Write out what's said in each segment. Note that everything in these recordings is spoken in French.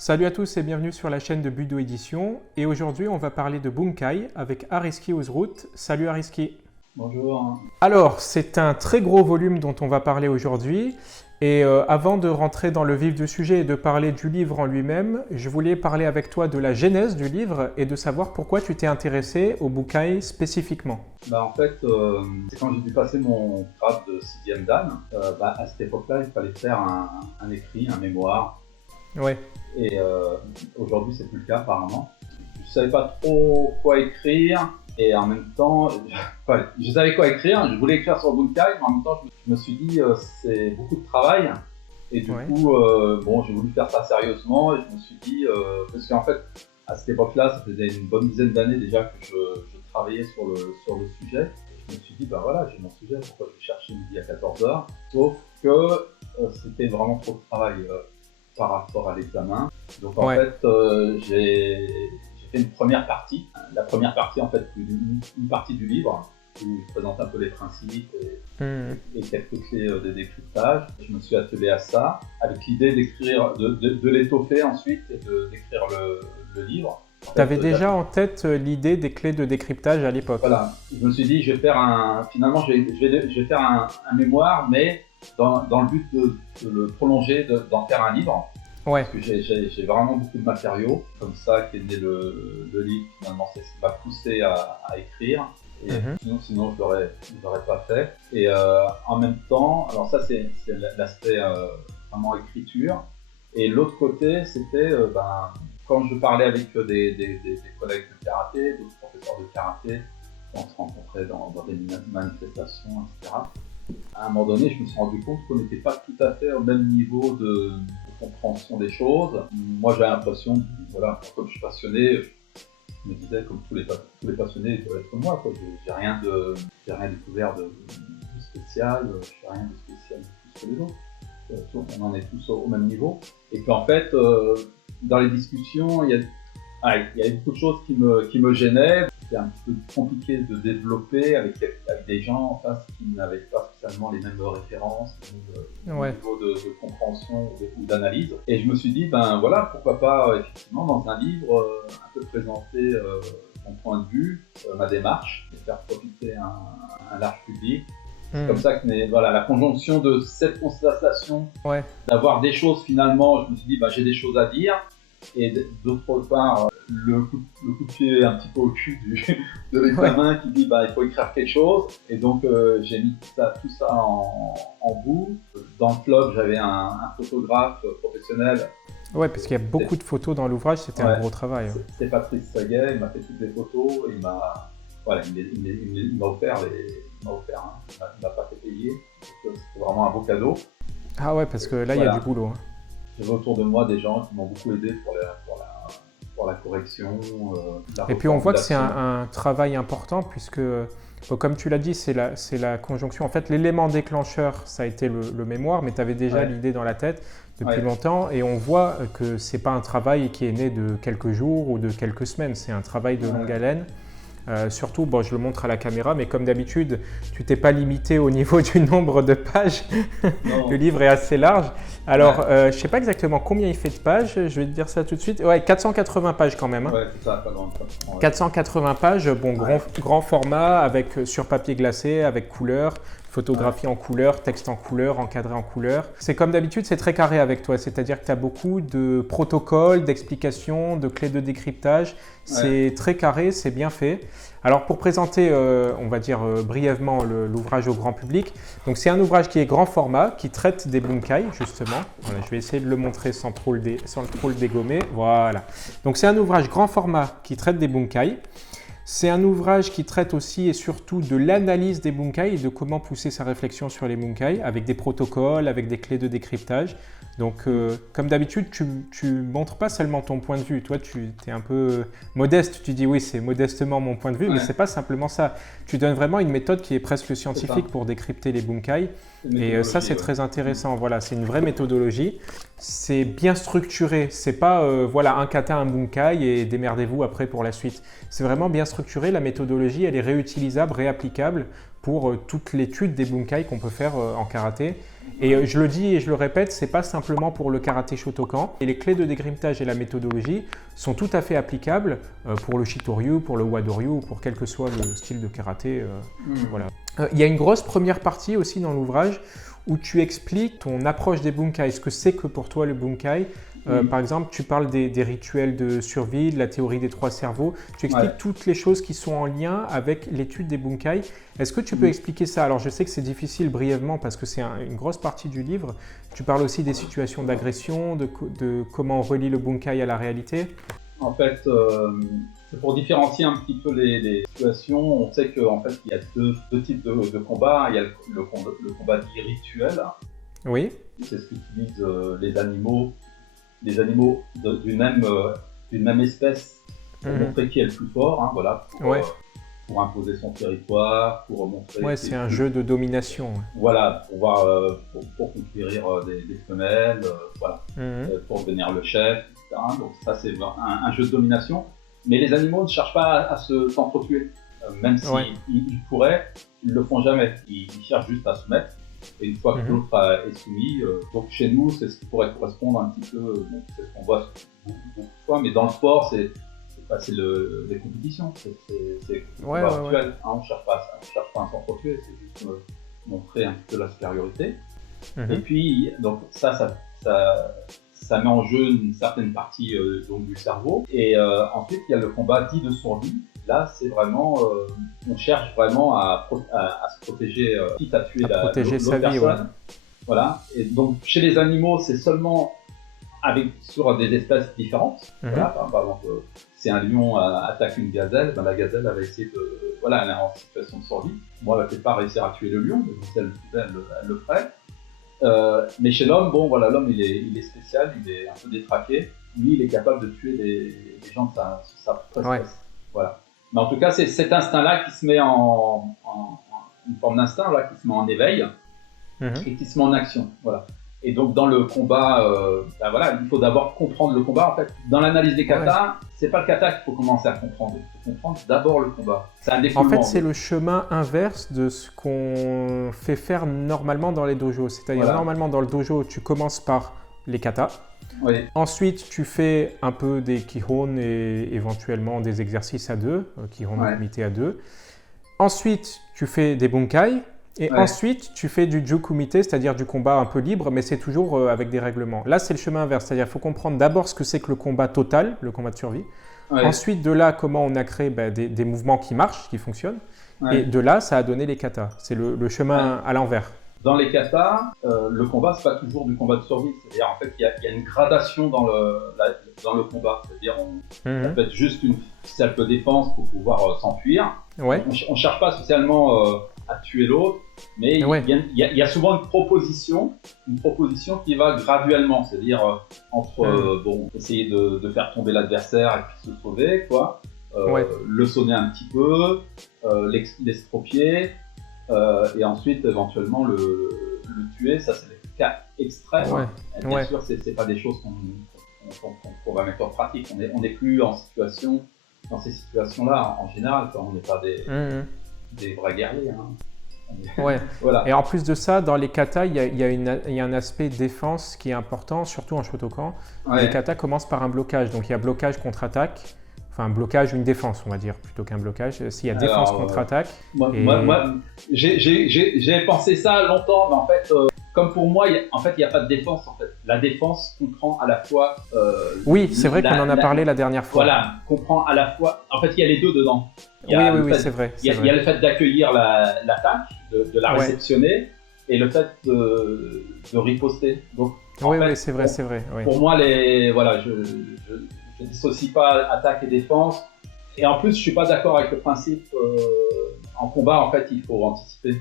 Salut à tous et bienvenue sur la chaîne de Budo Édition. Et aujourd'hui, on va parler de Bunkai avec Ariski Uzrut. Salut Ariski. Bonjour. Alors, c'est un très gros volume dont on va parler aujourd'hui. Et avant de rentrer dans le vif du sujet et de parler du livre en lui-même, je voulais parler avec toi de la genèse du livre et de savoir pourquoi tu t'es intéressé au Bunkai spécifiquement. En fait, c'est quand j'ai dû passer mon grade de 6e Dan. À cette époque-là, il fallait faire un écrit, un mémoire. Ouais. Et aujourd'hui, c'est plus le cas apparemment. Je savais pas trop quoi écrire. Et en même temps, je savais quoi écrire, je voulais écrire sur Bunkai, mais en même temps, je me suis dit c'est beaucoup de travail. Et du coup, j'ai voulu faire ça sérieusement. Et je me suis dit, parce qu'en fait, à cette époque-là, ça faisait une bonne dizaine d'années déjà que je travaillais sur le sujet. Et je me suis dit, voilà, j'ai mon sujet, pourquoi je vais chercher midi à 14h. Sauf que c'était vraiment trop de travail par rapport à l'examen. Donc en fait, j'ai fait une première partie. La première partie, en fait, une partie du livre où je présente un peu les principes et quelques clés de décryptage. Je me suis attelé à ça avec l'idée d'écrire, de l'étoffer ensuite et d'écrire le livre. Tu avais déjà en tête l'idée des clés de décryptage à l'époque. Voilà, je me suis dit, je vais faire un mémoire, mais dans le but de le prolonger, d'en faire un livre. Ouais. Parce que j'ai vraiment beaucoup de matériaux, comme ça qu'est né le livre. Finalement, c'est ce qui m'a poussé à écrire. Et sinon je l'aurais pas fait. Et en même temps, alors ça c'est l'aspect vraiment écriture. Et l'autre côté, c'était quand je parlais avec des collègues de karaté, d'autres professeurs de karaté, on se rencontrait dans des manifestations, etc. À un moment donné, je me suis rendu compte qu'on n'était pas tout à fait au même niveau de compréhension des choses. Moi, j'avais l'impression, comme je suis passionné, je me disais, comme tous les passionnés, ils doivent être comme moi, quoi. J'ai rien découvert de spécial, je fais rien de spécial de plus que les autres. On en est tous au même niveau. Et qu'en fait, dans les discussions, il y avait beaucoup de choses qui me gênaient. C'était un petit peu compliqué de développer avec des gens en face qui n'avaient pas spécialement les mêmes références, le niveau de compréhension ou d'analyse. Et je me suis dit, pourquoi pas, effectivement, dans un livre, un peu présenter mon point de vue, ma démarche, et faire profiter un large public. C'est comme ça que la conjonction de cette constatation, d'avoir des choses finalement, je me suis dit, j'ai des choses à dire. Et d'autre part, le coup de pied un petit peu au cul de l'examen qui dit il faut écrire quelque chose. Et donc j'ai mis tout ça en bout. Dans le club, j'avais un photographe professionnel. Ouais, parce qu'il y a beaucoup de photos dans l'ouvrage, c'était un gros travail. C'est Patrice Saguet, il m'a fait toutes les photos. Il m'a offert il m'a pas fait payer. C'était vraiment un beau cadeau. Ah ouais, parce que là, il y a du boulot. J'avais autour de moi des gens qui m'ont beaucoup aidé pour la correction. Et puis on voit que c'est un travail important puisque, comme tu l'as dit, c'est la conjonction. En fait, l'élément déclencheur, ça a été le mémoire, mais tu avais déjà l'idée dans la tête depuis longtemps. Et on voit que ce n'est pas un travail qui est né de quelques jours ou de quelques semaines, c'est un travail de longue haleine. Surtout, je le montre à la caméra, mais comme d'habitude, tu t'es pas limité au niveau du nombre de pages. Le livre est assez large. Alors, je sais pas exactement combien il fait de pages, je vais te dire ça tout de suite. Ouais, 480 pages quand même. Ouais, c'est ça, pas loin. 480 pages, grand format, sur papier glacé, avec couleur, photographie en couleur, texte en couleur, encadré en couleur. C'est comme d'habitude, c'est très carré avec toi, c'est-à-dire que tu as beaucoup de protocoles, d'explications, de clés de décryptage. C'est très carré, c'est bien fait. Alors pour présenter, on va dire brièvement l'ouvrage au grand public, donc c'est un ouvrage qui est grand format, qui traite des Bunkai justement. Voilà, je vais essayer de le montrer sans trop le dégommer. Voilà. Donc c'est un ouvrage grand format qui traite des Bunkai. C'est un ouvrage qui traite aussi et surtout de l'analyse des Bunkai et de comment pousser sa réflexion sur les Bunkai avec des protocoles, avec des clés de décryptage. Donc, comme d'habitude, tu ne montres pas seulement ton point de vue. Toi, tu es un peu modeste. Tu dis oui, c'est modestement mon point de vue, mais ce n'est pas simplement ça. Tu donnes vraiment une méthode qui est presque scientifique pour décrypter les Bunkai. Et ça, c'est très intéressant. Voilà, c'est une vraie méthodologie. C'est bien structuré. C'est pas un kata, un Bunkai et démerdez-vous après pour la suite. C'est vraiment bien structuré. La méthodologie, elle est réutilisable, réapplicable pour toute l'étude des bunkai qu'on peut faire en karaté. Et je le dis et je le répète, c'est pas simplement pour le karaté Shotokan. Et les clés de dégrimetage et la méthodologie sont tout à fait applicables pour le Shitoryu, pour le Wadoryu, ou pour quel que soit le style de karaté. Voilà. Il y a une grosse première partie aussi dans l'ouvrage où tu expliques ton approche des bunkai, ce que c'est que pour toi le bunkai. Par exemple, tu parles des rituels de survie, de la théorie des 3 cerveaux. Tu expliques toutes les choses qui sont en lien avec l'étude des bunkai. Est-ce que tu peux expliquer ça? Alors, je sais que c'est difficile brièvement parce que c'est une grosse partie du livre. Tu parles aussi des situations d'agression, de comment on relie le bunkai à la réalité. En fait, c'est pour différencier un petit peu les situations. On sait qu'en fait, il y a deux types de combats. Il y a le combat dit rituel. Oui. C'est ce qu'utilisent les animaux d'une même espèce pour montrer qui est le plus fort, hein, voilà, pour imposer son territoire, pour montrer... Ouais, c'est un jeu de domination. Voilà, pour conquérir des femelles, voilà, pour devenir le chef, etc. Donc ça, c'est un jeu de domination. Mais les animaux ne cherchent pas à s'entretuer. Même s'ils pourraient, ils ne le font jamais. Ils cherchent juste à se mettre. Et une fois que l'autre est soumis, donc chez nous, c'est ce qui pourrait correspondre un petit peu, c'est ce qu'on voit beaucoup de fois, mais dans le sport, c'est les compétitions, c'est virtuel. Hein, on ne cherche pas à s'entretuer, c'est juste montrer un petit peu la supériorité. Et puis, donc ça met en jeu une certaine partie donc, du cerveau. Et ensuite, il y a le combat dit de survie. Là, c'est vraiment, on cherche vraiment à se protéger, quitte à tuer l'autre personne. Ouais. Voilà. Et donc, chez les animaux, c'est seulement sur des espèces différentes. Voilà. Par exemple, si un lion attaque une gazelle, ben la gazelle elle va essayer de, voilà, elle est en situation de survie. Moi, elle ne va peut-être pas réussir à tuer le lion, mais si elle le ferait. Mais chez l'homme, bon, voilà, l'homme il est spécial, il est un peu détraqué. Lui, il est capable de tuer des gens de sa propre espèce. Voilà. Mais en tout cas, c'est cet instinct-là qui se met une forme d'instinct là, qui se met en éveil et qui se met en action. Voilà. Et donc dans le combat, ben voilà, il faut d'abord comprendre le combat. En fait, dans l'analyse des katas, c'est pas le kata qu'il faut commencer à comprendre. Il faut comprendre d'abord le combat. C'est un défoulement. En fait, c'est le chemin inverse de ce qu'on fait faire normalement dans les dojos. C'est-à-dire normalement dans le dojo, tu commences par les katas. Oui. Ensuite, tu fais un peu des kihon et éventuellement des exercices à deux, kihon comité à deux. Ensuite, tu fais des bunkai. Et ensuite, tu fais du jukumite, c'est-à-dire du combat un peu libre, mais c'est toujours avec des règlements. Là, c'est le chemin inverse, c'est-à-dire qu'il faut comprendre d'abord ce que c'est que le combat total, le combat de survie. Ensuite, de là, comment on a créé des mouvements qui marchent, qui fonctionnent. Et de là, ça a donné les katas. C'est le chemin à l'envers. Dans les katas, le combat, c'est pas toujours du combat de survie. C'est-à-dire, en fait, il y a une gradation dans le combat. C'est-à-dire, ça peut être juste une simple défense pour pouvoir s'enfuir. Ouais. On cherche pas spécialement à tuer l'autre, mais il y a souvent une proposition qui va graduellement. C'est-à-dire, entre essayer de faire tomber l'adversaire et puis se sauver, quoi. Le sonner un petit peu, l'estropier. Et ensuite éventuellement le tuer, ça c'est des cas extrêmes. Bien sûr, c'est pas des choses qu'on va mettre en pratique. On n'est plus en situation, dans ces situations-là en général, on n'est pas des vrais guerriers. Hein. Voilà. Et en plus de ça, dans les katas, il y a un aspect défense qui est important, surtout en Shotokan. Les katas commencent par un blocage, donc il y a blocage contre-attaque. Enfin, un blocage ou une défense, on va dire, plutôt qu'un blocage. S'il y a défense contre-attaque. Moi, j'ai pensé ça longtemps, mais en fait, comme pour moi, il n'y a pas de défense. En fait. La défense comprend à la fois. Oui, c'est vrai qu'on en a parlé la dernière fois. Voilà, comprend à la fois. En fait, il y a les deux dedans. Oui, c'est vrai. Il y a le fait d'accueillir l'attaque, de la réceptionner, et le fait de riposter. Donc, oui, c'est vrai. Oui. Pour moi, je ne dissocie pas attaque et défense. Et en plus, je ne suis pas d'accord avec le principe en combat, en fait, il faut anticiper.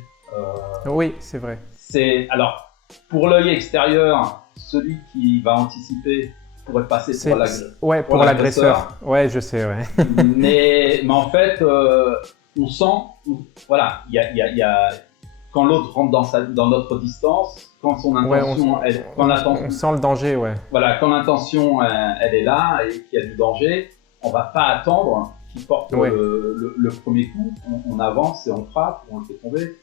Oui, c'est vrai. Alors, pour l'œil extérieur, celui qui va anticiper pourrait passer pour l'agresseur. Ouais, je sais, ouais. mais en fait, on sent, voilà, il y a quand l'autre rentre dans notre distance, quand son intention, on sent le danger, Voilà, quand l'intention elle est là et qu'il y a du danger, on va pas attendre qui porte le premier coup. On avance et on frappe, on le fait tomber.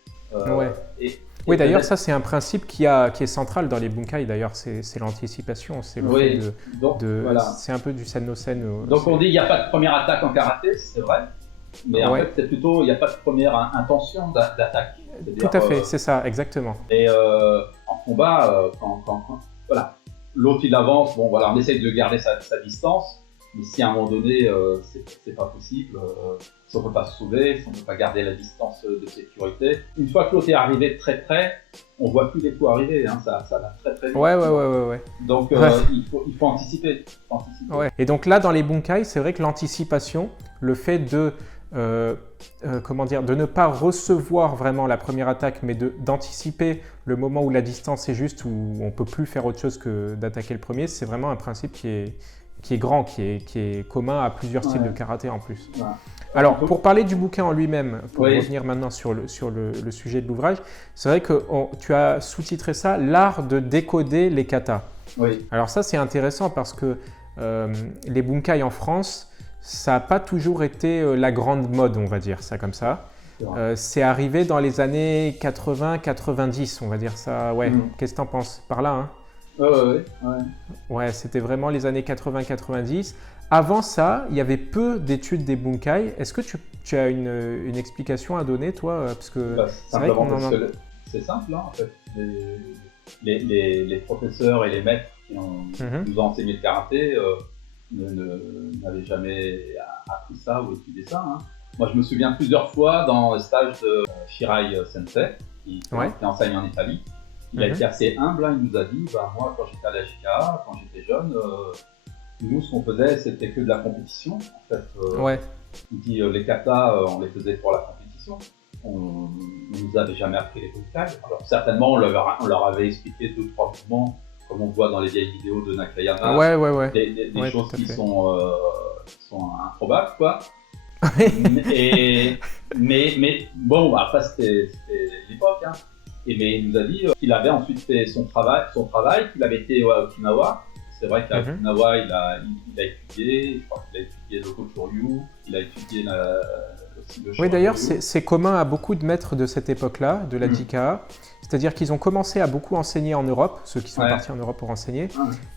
Oui, d'ailleurs, ça c'est un principe qui est central dans les bunkai. D'ailleurs, c'est l'anticipation, c'est le fait c'est un peu du sen no sen. Donc on dit il n'y a pas de première attaque en karaté, c'est vrai. Mais en fait, c'est plutôt il n'y a pas de première intention d'attaque. Tout à fait, c'est ça, exactement. Et en combat, voilà, l'autre il avance, bon voilà, on essaye de garder sa distance. Mais si à un moment donné, c'est pas possible, si on ne peut pas se sauver, si on ne peut pas garder la distance de sécurité, une fois que l'autre est arrivé très près, on ne voit plus les coups arriver, hein, ça va très très vite. Ouais. Donc il faut anticiper. Et donc là, dans les bunkai, c'est vrai que l'anticipation, le fait de de ne pas recevoir vraiment la première attaque, mais d'anticiper le moment où la distance est juste, où on ne peut plus faire autre chose que d'attaquer le premier, c'est vraiment un principe qui est grand, qui est commun à plusieurs styles de karaté en plus. Ouais. Alors, pour parler du bouquin en lui-même, pour revenir maintenant sur le sujet de l'ouvrage, c'est vrai que tu as sous-titré ça « L'art de décoder les katas ». Oui. Alors ça, c'est intéressant parce que les bunkai en France, ça n'a pas toujours été la grande mode, on va dire ça comme ça. C'est arrivé dans les années 80-90, on va dire ça. Ouais. Qu'est-ce que tu en penses par là, hein? Ouais, c'était vraiment les années 80-90. Avant ça, il y avait peu d'études des bunkai. Est-ce que tu as une explication à donner, toi? Parce que c'est vrai qu'on c'est simple, hein, en fait. Les professeurs et les maîtres qui nous ont enseigné le karaté n'avaient jamais appris ça ou étudié ça. Hein. Moi, je me souviens plusieurs fois dans le stage de Shirai Sensei, qui enseigne en Italie. Il a été assez humble, hein. Il nous a dit, moi quand j'étais à la JKA, quand j'étais jeune, nous ce qu'on faisait c'était que de la compétition. En fait, il dit les katas, on les faisait pour la compétition. On ne nous avait jamais appris les bunkai. Alors certainement on leur avait expliqué 2-3 mouvements, comme on voit dans les vieilles vidéos de Nakayama, des choses qui sont improbables, quoi. mais bon, après c'était l'époque, hein. Mais il nous a dit qu'il avait ensuite fait son travail, qu'il avait été à Okinawa. C'est vrai qu'à Okinawa, il a étudié, je crois qu'il a étudié le Goju-Ryu, il a étudié aussi le Shoryu. Oui, d'ailleurs, c'est commun à beaucoup de maîtres de cette époque-là, de la JKA. C'est-à-dire qu'ils ont commencé à beaucoup enseigner en Europe, ceux qui sont partis en Europe pour enseigner.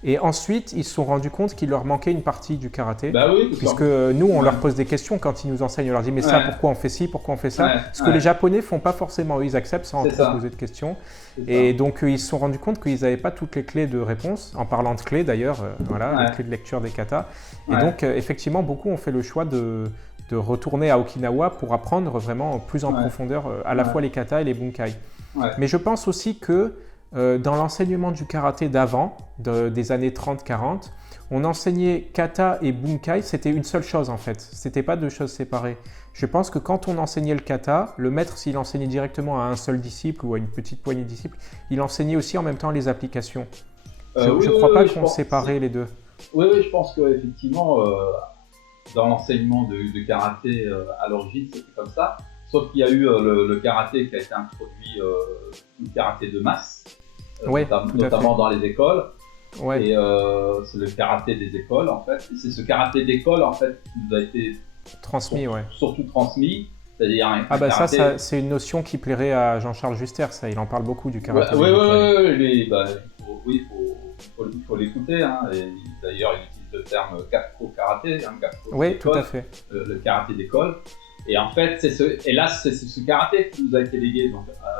Et ensuite, ils se sont rendus compte qu'il leur manquait une partie du karaté. Puisque nous, on leur pose des questions quand ils nous enseignent. On leur dit, mais ça, pourquoi on fait ci, pourquoi on fait ça? Ce que les Japonais font pas forcément. Eux, ils acceptent sans trop poser de questions. Et donc, ils se sont rendus compte qu'ils n'avaient pas toutes les clés de réponse. En parlant de clés, d'ailleurs, les clés de lecture des katas. Et donc, effectivement, beaucoup ont fait le choix de retourner à Okinawa pour apprendre vraiment plus en profondeur à la fois les katas et les bunkai. Mais je pense aussi que dans l'enseignement du karaté d'avant, des années 30-40, on enseignait kata et bunkai, c'était une seule chose en fait, c'était pas deux choses séparées. Je pense que quand on enseignait le kata, le maître, s'il enseignait directement à un seul disciple ou à une petite poignée de disciples, il enseignait aussi en même temps les applications. Je ne crois pas qu'on séparait les deux. Oui, je pense qu'effectivement, dans l'enseignement de karaté à l'origine, c'était comme ça. Sauf qu'il y a eu le karaté qui a été introduit, le karaté de masse, notamment dans les écoles. Et c'est le karaté des écoles en fait. Et c'est ce karaté d'école en fait qui nous a été transmis, surtout transmis. C'est-à-dire ça c'est une notion qui plairait à Jean-Charles Juster, ça. Il en parle beaucoup du karaté. Il faut l'écouter. Hein. D'ailleurs, il utilise le terme Gakko karaté. Tout à fait. Le karaté d'école. Et en fait, c'est ce karaté qui nous a été légué,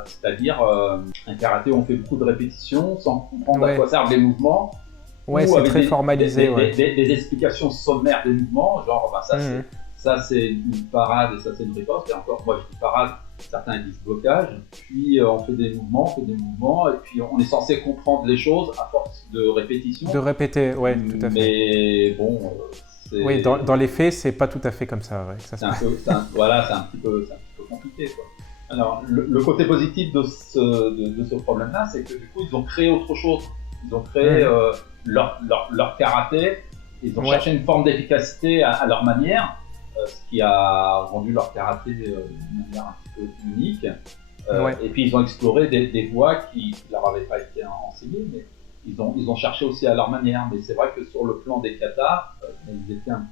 c'est-à-dire un karaté où on fait beaucoup de répétitions sans comprendre à quoi servent les mouvements. C'est très formalisé. Des explications sommaires des mouvements, genre ça c'est une parade et ça c'est une riposte. Et encore, moi je dis parade, certains disent blocage. Puis on fait des mouvements, et puis on est censé comprendre les choses à force de répétition. De répéter, tout à fait. Mais bon. Oui, dans les faits, c'est pas tout à fait comme ça. Ça c'est un petit peu compliqué, quoi. Alors, le côté positif de ce problème-là, c'est que du coup, ils ont créé autre chose. Ils ont créé leur karaté. Ils ont cherché une forme d'efficacité à leur manière, ce qui a rendu leur karaté d'une manière un petit peu unique. Et puis, ils ont exploré des voies qui ne leur avaient pas été enseignées, mais ils ont cherché aussi à leur manière. Mais c'est vrai que sur le plan des katas, ils étaient un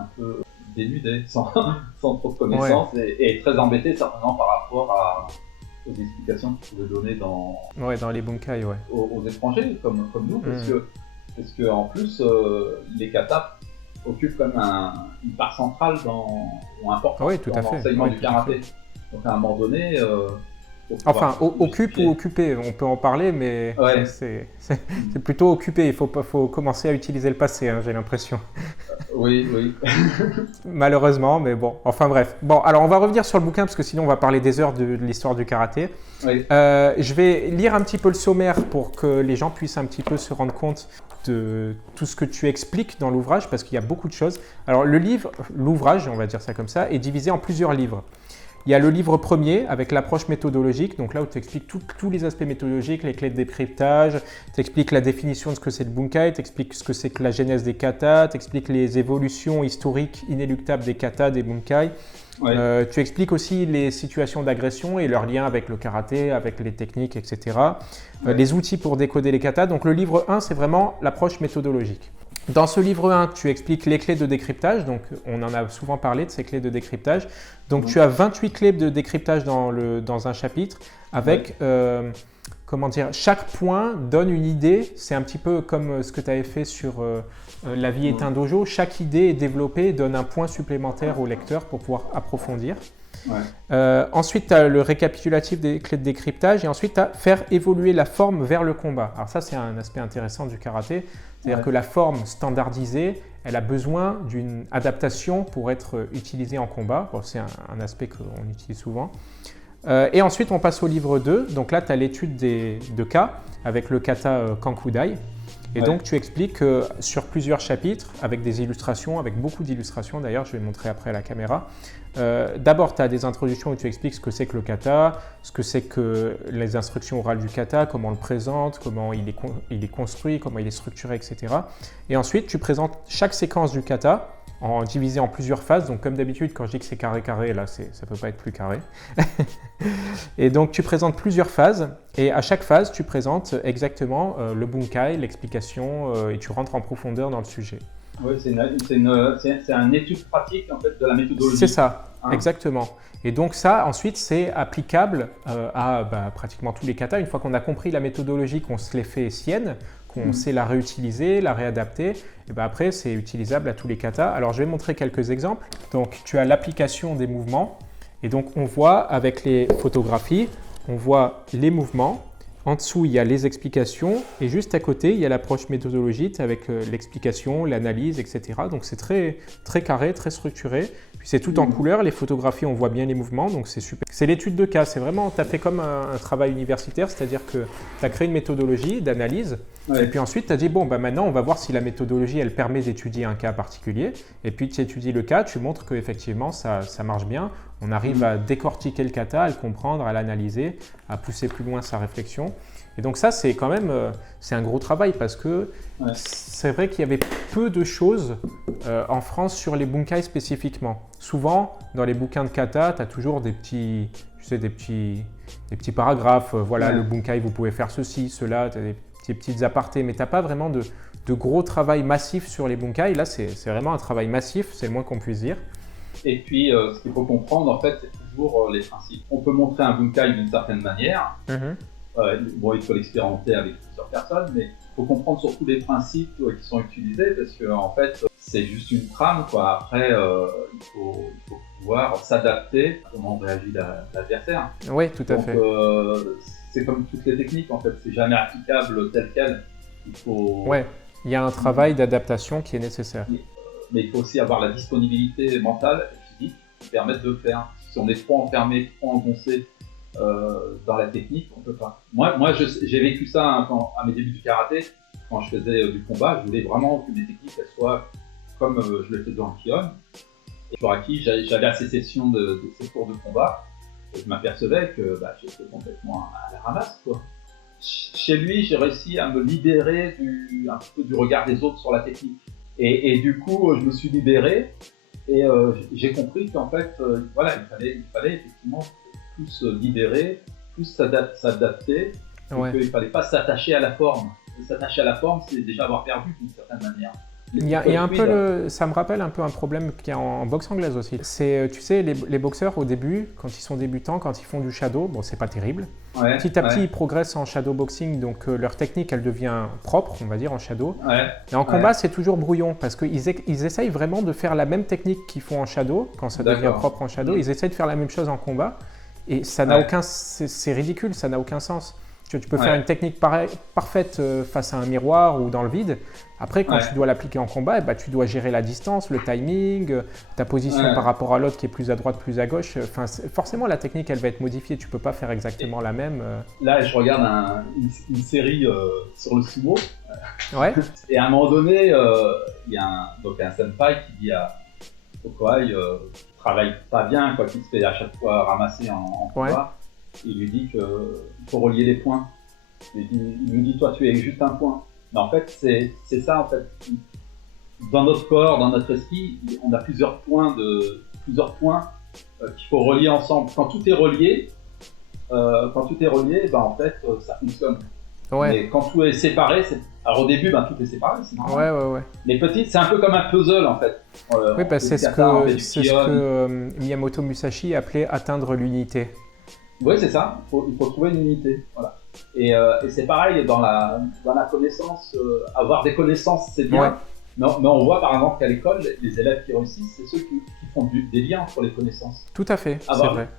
un peu dénudé, sans trop de connaissances, et très embêté certainement par rapport aux explications qu'ils pouvaient donner dans les bunkai, aux étrangers comme nous, parce que en plus les katas occupent quand même une part centrale ou importante dans l'enseignement du karaté. Donc à un moment donné, enfin, occupe ou occupé, on peut en parler, mais c'est plutôt occupé. Il faut commencer à utiliser le passé, hein, j'ai l'impression. Oui. Malheureusement, mais bon, enfin bref. Bon, alors on va revenir sur le bouquin, parce que sinon on va parler des heures de l'histoire du karaté. Oui. Je vais lire un petit peu le sommaire pour que les gens puissent un petit peu se rendre compte de tout ce que tu expliques dans l'ouvrage, parce qu'il y a beaucoup de choses. Alors l'ouvrage, on va dire ça comme ça, est divisé en plusieurs livres. Il y a le livre premier avec l'approche méthodologique, donc là où tu expliques tous les aspects méthodologiques, les clés de décryptage, tu expliques la définition de ce que c'est le bunkai, tu expliques ce que c'est que la genèse des katas, tu expliques les évolutions historiques inéluctables des katas, des bunkai. Tu expliques aussi les situations d'agression et leurs liens avec le karaté, avec les techniques, etc. Les outils pour décoder les katas. Donc le livre 1, c'est vraiment l'approche méthodologique. Dans ce livre 1, tu expliques les clés de décryptage, donc on en a souvent parlé de ces clés de décryptage. Donc tu as 28 clés de décryptage dans un chapitre avec, chaque point donne une idée. C'est un petit peu comme ce que tu avais fait sur La vie est un dojo. Chaque idée est développée et donne un point supplémentaire au lecteur pour pouvoir approfondir. Ensuite, tu as le récapitulatif des clés de décryptage et ensuite, tu as faire évoluer la forme vers le combat. Alors ça, c'est un aspect intéressant du karaté. C'est-à-dire que la forme standardisée, elle a besoin d'une adaptation pour être utilisée en combat. Bon, c'est un aspect qu'on utilise souvent. Et ensuite, on passe au livre 2. Donc là, tu as l'étude de cas avec le kata Kankudai. Et donc, tu expliques sur plusieurs chapitres, avec des illustrations, avec beaucoup d'illustrations d'ailleurs, je vais montrer après à la caméra. D'abord, tu as des introductions où tu expliques ce que c'est que le kata, ce que c'est que les instructions orales du kata, comment on le présente, comment il est construit, comment il est structuré, etc. Et ensuite, tu présentes chaque séquence du kata, divisé en plusieurs phases. Donc comme d'habitude, quand je dis que c'est carré, là, ça ne peut pas être plus carré. Et donc tu présentes plusieurs phases et à chaque phase, tu présentes exactement le bunkai, l'explication et tu rentres en profondeur dans le sujet. Oui, c'est une étude pratique en fait, de la méthodologie. C'est ça, exactement. Et donc ça, ensuite, c'est applicable à pratiquement tous les katas. Une fois qu'on a compris la méthodologie, qu'on se les fait sienne, qu'on sait la réutiliser, la réadapter, et après c'est utilisable à tous les katas. Alors je vais montrer quelques exemples. Donc tu as l'application des mouvements et donc on voit avec les photographies, on voit les mouvements. En dessous, il y a les explications et juste à côté, il y a l'approche méthodologique avec l'explication, l'analyse, etc. Donc c'est très, très carré, très structuré. Puis c'est tout en couleur, les photographies, on voit bien les mouvements, donc c'est super. C'est l'étude de cas, c'est vraiment, tu as fait comme un travail universitaire, c'est-à-dire que tu as créé une méthodologie d'analyse et puis ensuite tu as dit, bon, maintenant on va voir si la méthodologie, elle permet d'étudier un cas particulier. Et puis tu étudies le cas, tu montres qu'effectivement ça marche bien. On arrive à décortiquer le kata, à le comprendre, à l'analyser, à pousser plus loin sa réflexion. Et donc ça, c'est quand même c'est un gros travail parce que c'est vrai qu'il y avait peu de choses en France sur les bunkai spécifiquement. Souvent, dans les bouquins de kata, tu as toujours des petits paragraphes. Le bunkai, vous pouvez faire ceci, cela, tu as des petites apartés, mais tu n'as pas vraiment de gros travail massif sur les bunkai. Là, c'est vraiment un travail massif, c'est le moins qu'on puisse dire. Et puis, ce qu'il faut comprendre, en fait, c'est toujours les principes. On peut montrer un bunkai d'une certaine manière. Il faut l'expérimenter avec plusieurs personnes, mais il faut comprendre surtout les principes qui sont utilisés, parce que en fait, c'est juste une trame, quoi. Après, il faut pouvoir s'adapter à comment réagit l'adversaire. Oui, tout à fait. C'est comme toutes les techniques, en fait, c'est jamais applicable tel quel. Il faut. Il y a un travail d'adaptation qui est nécessaire. Mais il faut aussi avoir la disponibilité mentale et physique qui permettent de le faire. Si on est trop enfermé, trop engoncé dans la technique, on ne peut pas. Moi j'ai vécu ça à mes débuts du karaté. Quand je faisais du combat, je voulais vraiment que mes techniques soient comme je le faisais dans le Kion. Et pour acquis, j'avais à ces sessions de ces cours de combat et je m'apercevais que j'étais complètement à la ramasse, quoi. Chez lui, j'ai réussi à me libérer un peu du regard des autres sur la technique. Et du coup, je me suis libéré et j'ai compris qu'en fait, il fallait effectivement plus se libérer, plus s'adapter, qu'il ne fallait pas s'attacher à la forme. Et s'attacher à la forme, c'est déjà avoir perdu d'une certaine manière. Il y a un peu ça me rappelle un peu un problème qu'il y a en boxe anglaise aussi. C'est, tu sais, les boxeurs au début, quand ils sont débutants, quand ils font du shadow, bon, c'est pas terrible. Ouais, Petit à petit, ils progressent en shadow boxing, donc leur technique, elle devient propre, on va dire, en shadow. Et en combat, c'est toujours brouillon, parce qu'ils essayent vraiment de faire la même technique qu'ils font en shadow, quand ça devient propre en shadow, ils essayent de faire la même chose en combat, et ça n'a aucun... C'est ridicule, ça n'a aucun sens. Tu peux faire une technique parfaite face à un miroir ou dans le vide. Après, quand tu dois l'appliquer en combat, tu dois gérer la distance, le timing, ta position par rapport à l'autre qui est plus à droite, plus à gauche. Enfin, forcément, la technique, elle va être modifiée. Tu ne peux pas faire exactement la même. Là, je regarde une série sur le sumo. Ouais. Et à un moment donné, il y a un senpai qui dit à Okoai, qui travaille pas bien, quoi, qui se fait à chaque fois ramasser en combat. Il lui dit qu'il faut relier les points. Il lui dit, toi, tu es juste un point. Mais en fait, c'est ça, en fait. Dans notre corps, dans notre esprit, on a plusieurs points qu'il faut relier ensemble. Quand tout est relié, en fait, ça fonctionne. Mais quand tout est séparé, alors au début, tout est séparé, c'est normal. Ouais. Mais c'est un peu comme un puzzle, en fait. C'est ce que Miyamoto Musashi appelait atteindre l'unité. Oui, c'est ça. Il faut trouver une unité. Voilà. Et c'est pareil dans la connaissance. Avoir des connaissances, c'est bien. Mais on voit par exemple qu'à l'école, les élèves qui réussissent, c'est ceux qui font des liens entre les connaissances. Tout à fait, c'est vrai.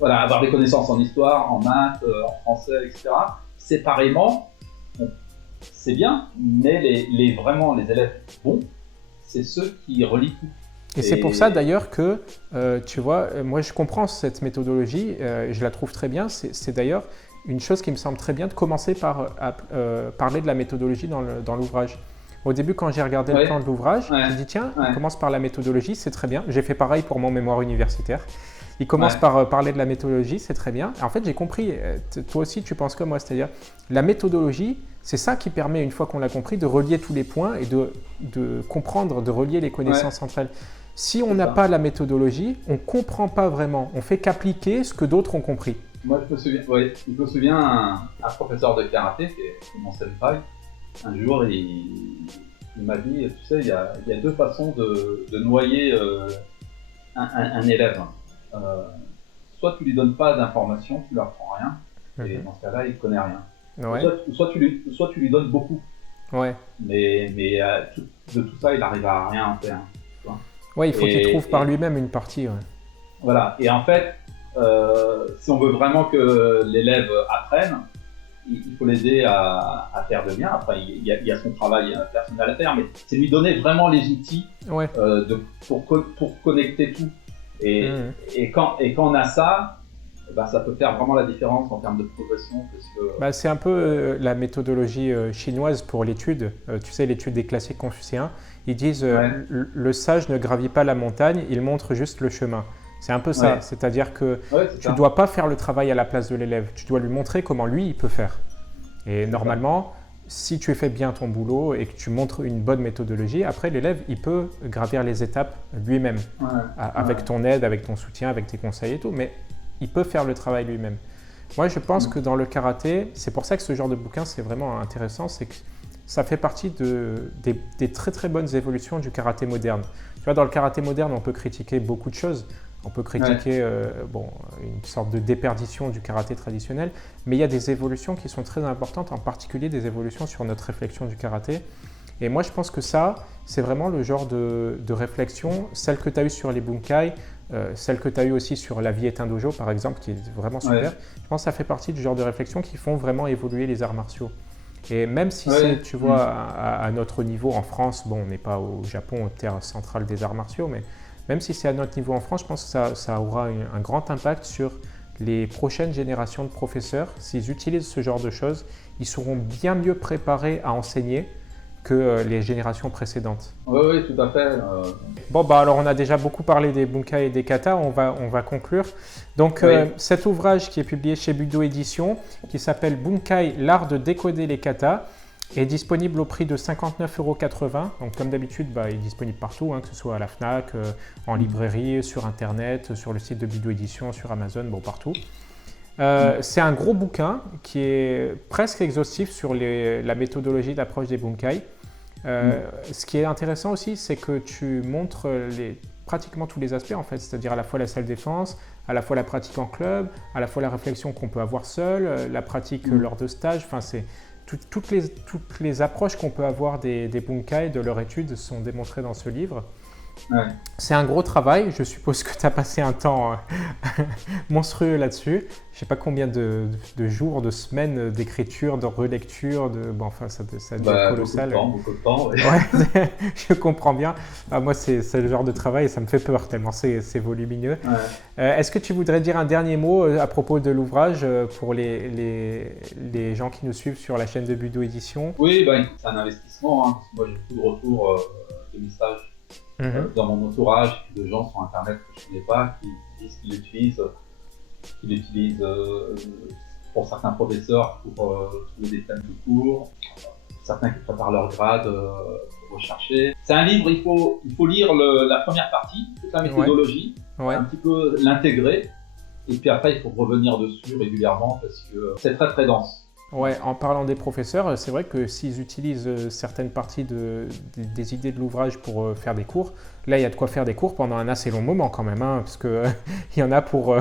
Voilà, avoir des connaissances en histoire, en maths, en français, etc. Séparément, c'est bien, mais vraiment les élèves bons, c'est ceux qui relient tout. Et c'est pour ça d'ailleurs que, tu vois, moi je comprends cette méthodologie, je la trouve très bien. C'est d'ailleurs une chose qui me semble très bien de commencer par parler de la méthodologie dans l'ouvrage. Au début, quand j'ai regardé le plan de l'ouvrage, j'ai dit tiens, on commence par la méthodologie, c'est très bien. J'ai fait pareil pour mon mémoire universitaire. Il commence par parler de la méthodologie, c'est très bien. Et en fait, j'ai compris, toi aussi tu penses comme moi, c'est-à-dire la méthodologie, c'est ça qui permet, une fois qu'on l'a compris, de relier tous les points et de comprendre, de relier les connaissances entre elles. Si on n'a pas la méthodologie, on ne comprend pas vraiment, on fait qu'appliquer ce que d'autres ont compris. Moi, je me souviens un professeur de karaté, qui est mon senpai, un jour, il m'a dit, tu sais, il y a deux façons de noyer un élève. Soit tu lui donnes pas d'informations, tu lui apprends rien, et dans ce cas-là, il connaît rien. Soit tu lui donnes beaucoup. Mais de tout ça, il n'arrive à rien en faire. Il faut qu'il trouve par lui-même une partie. Voilà, et en fait, si on veut vraiment que l'élève apprenne, il faut l'aider à faire le lien. Après, il y a son travail personnel à faire, mais c'est lui donner vraiment les outils pour connecter tout. Et quand on a ça, ça peut faire vraiment la différence en termes de progression. C'est un peu la méthodologie chinoise pour l'étude. Tu sais, l'étude des classiques confucéens. Ils disent le sage ne gravit pas la montagne, il montre juste le chemin. C'est un peu ça, c'est-à-dire que tu ne dois pas faire le travail à la place de l'élève, tu dois lui montrer comment lui, il peut faire. Et normalement, si tu fais bien ton boulot et que tu montres une bonne méthodologie, après l'élève, il peut gravir les étapes lui-même, avec ton aide, avec ton soutien, avec tes conseils et tout, mais il peut faire le travail lui-même. Moi, je pense que dans le karaté, c'est pour ça que ce genre de bouquin, c'est vraiment intéressant, c'est que ça fait partie des très très bonnes évolutions du karaté moderne. Tu vois, dans le karaté moderne, on peut critiquer beaucoup de choses. On peut critiquer une sorte de déperdition du karaté traditionnel, mais il y a des évolutions qui sont très importantes, en particulier des évolutions sur notre réflexion du karaté. Et moi, je pense que ça, c'est vraiment le genre de réflexion, celle que tu as eue sur les bunkai, celle que tu as eue aussi sur La vie est un dojo, par exemple, qui est vraiment super. Je pense que ça fait partie du genre de réflexion qui font vraiment évoluer les arts martiaux. Et même si c'est, tu vois, à notre niveau en France, bon, on n'est pas au Japon, terre centrale des arts martiaux, mais même si c'est à notre niveau en France, je pense que ça aura un grand impact sur les prochaines générations de professeurs. S'ils utilisent ce genre de choses, ils seront bien mieux préparés à enseigner que les générations précédentes. Oui, tout à fait. Bon, alors on a déjà beaucoup parlé des bunkai et des katas, on va conclure. Donc cet ouvrage qui est publié chez Budo Édition, qui s'appelle Bunkai, l'art de décoder les katas, est disponible au prix de 59,80 €. Donc comme d'habitude, il est disponible partout, que ce soit à la FNAC, en librairie, sur Internet, sur le site de Budo Édition, sur Amazon, partout. C'est un gros bouquin qui est presque exhaustif sur la méthodologie d'approche des bunkai. Ce qui est intéressant aussi, c'est que tu montres pratiquement tous les aspects en fait, c'est-à-dire à la fois la salle défense, à la fois la pratique en club, à la fois la réflexion qu'on peut avoir seul, la pratique lors de stages, enfin c'est toutes les approches qu'on peut avoir des bunkai, de leur étude sont démontrées dans ce livre. Ouais. C'est un gros travail, je suppose que tu as passé un temps monstrueux là-dessus. Je ne sais pas combien de jours, de semaines d'écriture, de relecture, enfin ça devient colossal. Beaucoup de temps. Oui. Ouais, je comprends bien. Moi, c'est le genre de travail et ça me fait peur tellement c'est volumineux. Ouais. Est-ce que tu voudrais dire un dernier mot à propos de l'ouvrage pour les gens qui nous suivent sur la chaîne de Budo Édition? Oui, c'est un investissement. Parce que moi, j'ai beaucoup de retours de messages dans mon entourage, de gens sur Internet que je ne connais pas, qui disent qu'ils l'utilisent pour certains professeurs pour trouver des thèmes de cours, certains qui préparent leur grade pour rechercher. C'est un livre, il faut lire la première partie, toute la méthodologie, un petit peu l'intégrer, et puis après il faut revenir dessus régulièrement parce que c'est très très dense. Ouais, en parlant des professeurs, c'est vrai que s'ils utilisent certaines parties des idées de l'ouvrage pour faire des cours, là il y a de quoi faire des cours pendant un assez long moment quand même, parce qu'il y en a pour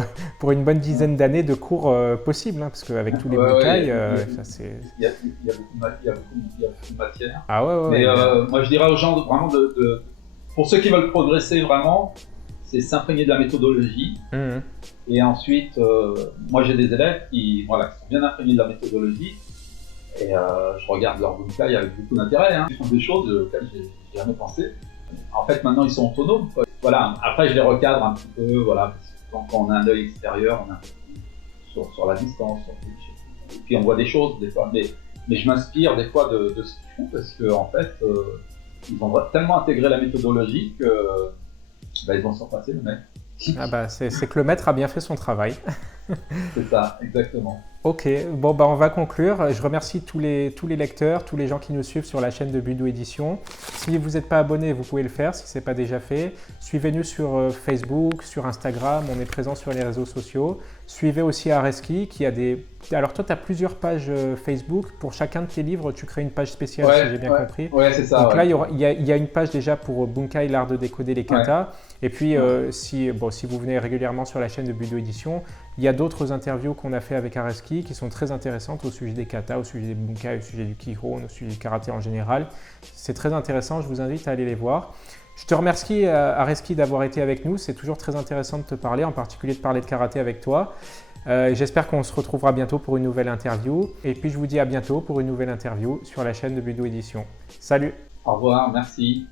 une bonne dizaine d'années de cours possibles, parce qu'avec tous les bunkai, ça c'est... Il y a beaucoup de matière. Ah ouais. Mais moi je dirais aux gens vraiment pour ceux qui veulent progresser vraiment, c'est s'imprégner de la méthodologie. Et ensuite, moi j'ai des élèves qui sont bien imprégnés de la méthodologie et je regarde leur bunkai avec beaucoup d'intérêt. Ils font des choses auxquelles j'ai jamais pensé. En fait, maintenant ils sont autonomes, quoi. Voilà. Après, je les recadre un petit peu, voilà, parce que quand on a un œil extérieur, on a un peu sur la distance, et puis on voit des choses des fois. Mais je m'inspire des fois de ce qu'ils font parce qu'en fait, ils ont tellement intégré la méthodologie que ils vont s'en passer le mec. C'est que le maître a bien fait son travail. C'est ça, exactement. Ok, bon on va conclure. Je remercie tous les lecteurs, tous les gens qui nous suivent sur la chaîne de Budo Édition. Si vous n'êtes pas abonné, vous pouvez le faire si ce n'est pas déjà fait. Suivez-nous sur Facebook, sur Instagram, on est présent sur les réseaux sociaux. Suivez aussi Areski qui a des... Alors toi, tu as plusieurs pages Facebook. Pour chacun de tes livres, tu crées une page spéciale, si j'ai bien compris. Ouais, c'est ça. Donc là, il y a une page déjà pour Bunkai, l'art de décoder les katas. Et puis, si vous venez régulièrement sur la chaîne de Budo Édition, il y a d'autres interviews qu'on a fait avec Areski qui sont très intéressantes au sujet des katas, au sujet des bunkai, au sujet du kihon, au sujet du karaté en général. C'est très intéressant, je vous invite à aller les voir. Je te remercie Areski d'avoir été avec nous, c'est toujours très intéressant de te parler, en particulier de parler de karaté avec toi. J'espère qu'on se retrouvera bientôt pour une nouvelle interview. Et puis je vous dis à bientôt pour une nouvelle interview sur la chaîne de Budo Édition. Salut! Au revoir, merci.